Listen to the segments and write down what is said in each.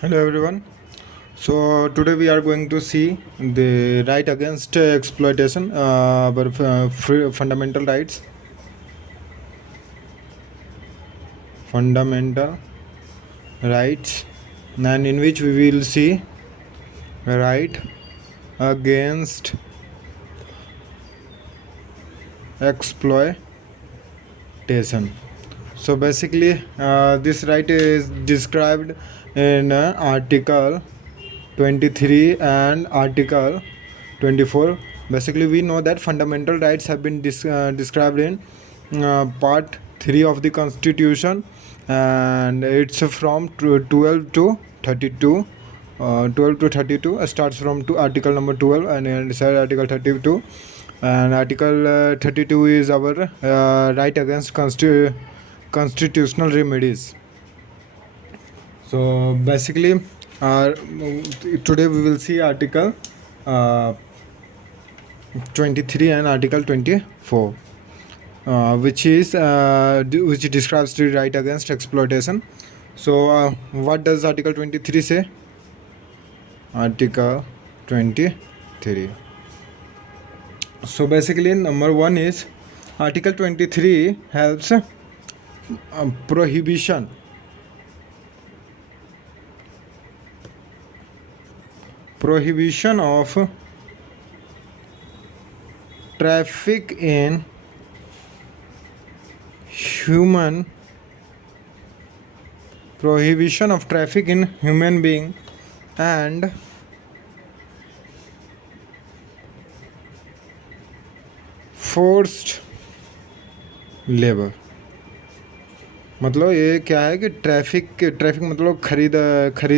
Hello everyone. So today we are going to see the right against exploitation, fundamental rights, fundamental rights, and in which we will see right against exploitation. So basically, this right is described in Article 23 and Article 24. Basically, we know that fundamental rights have been described in Part 3 of the Constitution, and it's from 12 to 32. 12 to 32 starts from Article number 12 and inside Article 32, and Article 32 is our right against constitutional remedies. So basically, today we will see Article 23 and Article 24, which describes the right against exploitation. So what does Article 23 say? Article 23. So basically, number one is Article 23 helps prohibition of traffic in human being and forced labour. मतलब ये क्या है कि traffic मतलब खरीद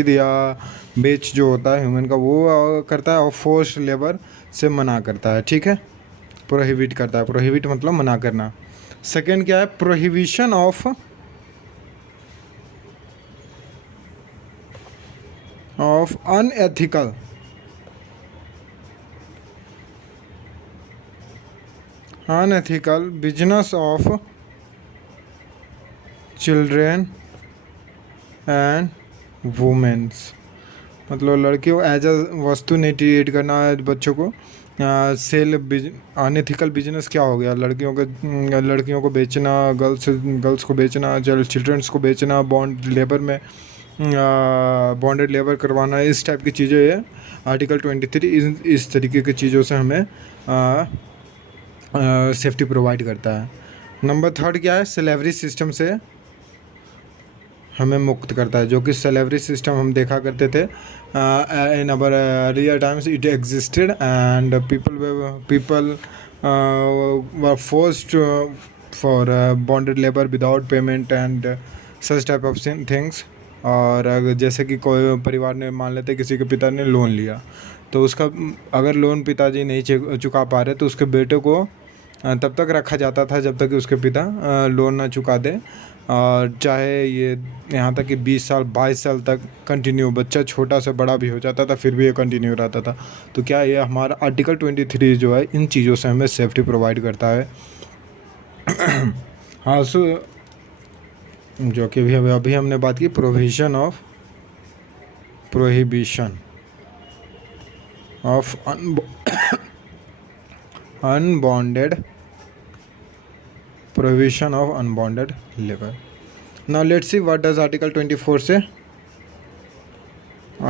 या बेच जो होता है ह्यूमन का वो करता है, और फोर्स्ड लेबर से मना करता है. ठीक है, प्रोहिबिट करता है. प्रोहिबिट मतलब मना करना. सेकेंड क्या है? Prohibition of unethical business of children and womens. मतलब लड़कियों एज अ वस्तु नहीं ट्रीट करना है बच्चों को. अनएथिकल बिजनेस क्या हो गया? लड़कियों को बेचना, गर्ल्स को बेचना, चिल्ड्रंस को बेचना, बॉन्डेड लेबर करवाना, इस टाइप की चीज़ें है. आर्टिकल 23 इस तरीके की चीज़ों से हमें सेफ्टी प्रोवाइड करता है. नंबर थर्ड क्या है? स्लेवरी सिस्टम से हमें मुक्त करता है, जो कि स्लेवरी सिस्टम हम देखा करते थे in our real times. It existed and people were forced for bonded labour without payment and such type of things. और जैसे कि कोई परिवार ने, मान लेते किसी के पिता ने लोन लिया, तो उसका अगर लोन पिताजी नहीं चुका पा रहे तो उसके बेटे को तब तक रखा जाता था जब तक कि उसके पिता लोन ना चुका दे. और चाहे ये यहाँ तक कि 20 साल 22 साल तक कंटिन्यू, बच्चा छोटा से बड़ा भी हो जाता था फिर भी ये कंटिन्यू रहता था. तो क्या ये हमारा आर्टिकल 23 जो है इन चीज़ों से हमें सेफ्टी प्रोवाइड करता है. हाँ, सो जो कि अभी हमने बात की prohibition of unbonded labor. Now let's see what does Article 24 say.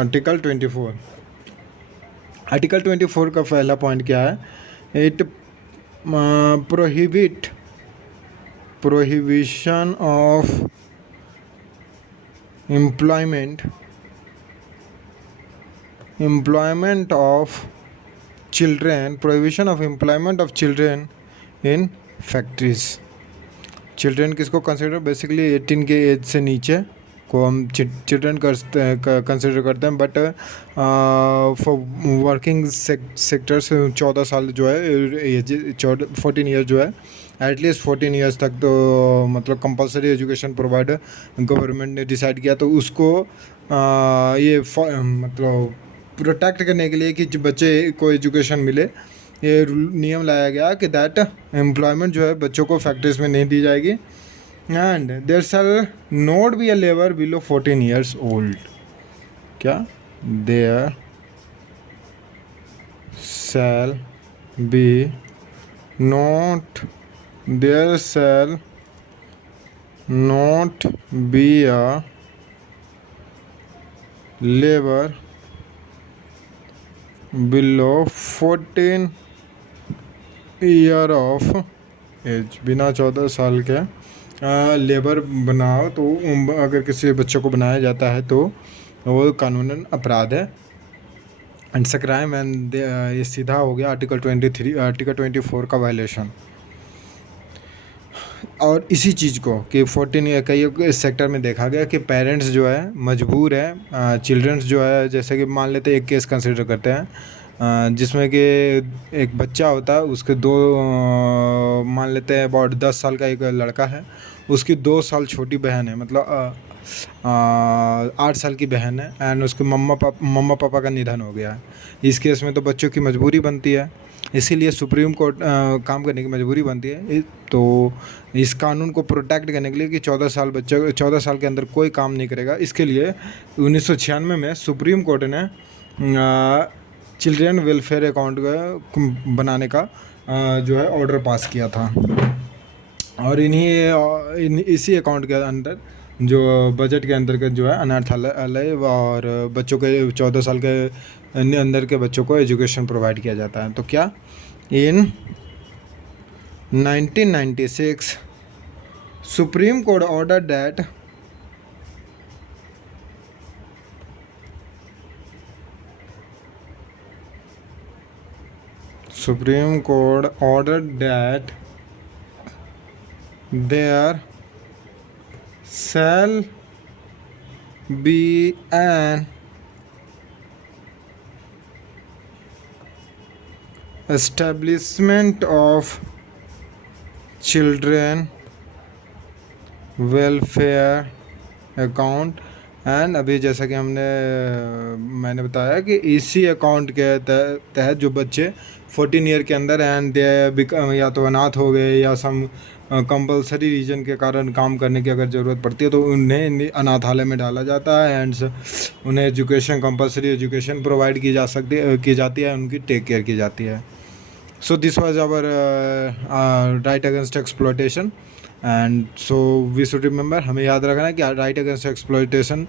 Article 24 का पहला पॉइंट क्या है? It prohibition of employment of children, prohibition of employment of children in factories. Children किसको कंसिडर? बेसिकली 18 के एज से नीचे को हम चिल्ड्रन कंसिडर करते हैं. बट फॉर वर्किंग सेक्टर्स 14 साल जो है एज, 14 ईयर जो है, एटलीस्ट 14 ईयर्स तक तो मतलब कंपलसरी एजुकेशन प्रोवाइड गवर्नमेंट ने डिसाइड किया. तो उसको मतलब प्रोटेक्ट करने के लिए कि बच्चे को एजुकेशन मिले, ये नियम लाया गया कि दैट एम्प्लॉयमेंट जो है बच्चों को फैक्ट्रीज में नहीं दी जाएगी. And there shall not be a labour below 14 years old. क्या, there shall be not there shall not be a labour below 14 year of age. बिना 14 साल के लेबर बनाओ तो अगर किसी बच्चे को बनाया जाता है तो वो कानूनन अपराध है। And it's a crime and ये सीधा हो गया आर्टिकल 24 का वायलेशन। और इसी चीज़ को कि 14 कई इस सेक्टर में देखा गया कि पेरेंट्स जो है मजबूर है, चिल्ड्रंस जो है, जैसे कि मान लेते एक केस कंसिडर करते हैं जिसमें कि एक बच्चा होता है, उसके दो मान लेते हैं अबाउट 10 साल का एक लड़का है, उसकी 2 साल छोटी बहन है, मतलब 8 साल की बहन है, एंड उसके मम्मा पापा का निधन हो गया है। इस केस में तो बच्चों की मजबूरी बनती है, इसीलिए सुप्रीम कोर्ट काम करने की मजबूरी बनती है। तो इस कानून को प्रोटेक्ट करने के लिए कि 14 साल के अंदर कोई काम नहीं करेगा, इसके लिए 1996 में सुप्रीम कोर्ट ने चिल्ड्रन वेलफेयर अकाउंट बनाने का जो है ऑर्डर पास किया था। और इसी अकाउंट के अंदर जो बजट के अंतर्गत जो है अनाथालय और बच्चों के 14 साल के अंदर के बच्चों को एजुकेशन प्रोवाइड किया जाता है। तो क्या इन 1996 supreme court order that Supreme Court ordered that there shall be an establishment of children welfare account। And अभी जैसा कि मैंने बताया कि इसी अकाउंट के तहत जो बच्चे 14 ईयर के अंदर एंड दे या तो अनाथ हो गए या सम कंपलसरी रीजन के कारण काम करने की अगर ज़रूरत पड़ती है तो उन्हें अनाथालय में डाला जाता है एंड उन्हें एजुकेशन कंपलसरी एजुकेशन प्रोवाइड की जाती है, उनकी टेक केयर की जाती है। So this was our right against exploitation and so we should remember, हमें याद रखना है कि राइट अगेंस्ट एक्सप्लॉयटेशन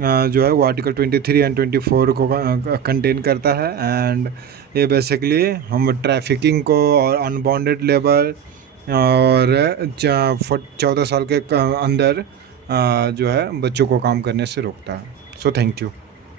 जो है वो आर्टिकल 23 एंड 24 को कंटेन करता है। एंड ये बेसिकली हम ट्रैफिकिंग को और अनबॉन्डेड लेबर और 14 साल के अंदर जो है बच्चों को काम करने से रोकता है। So thank you.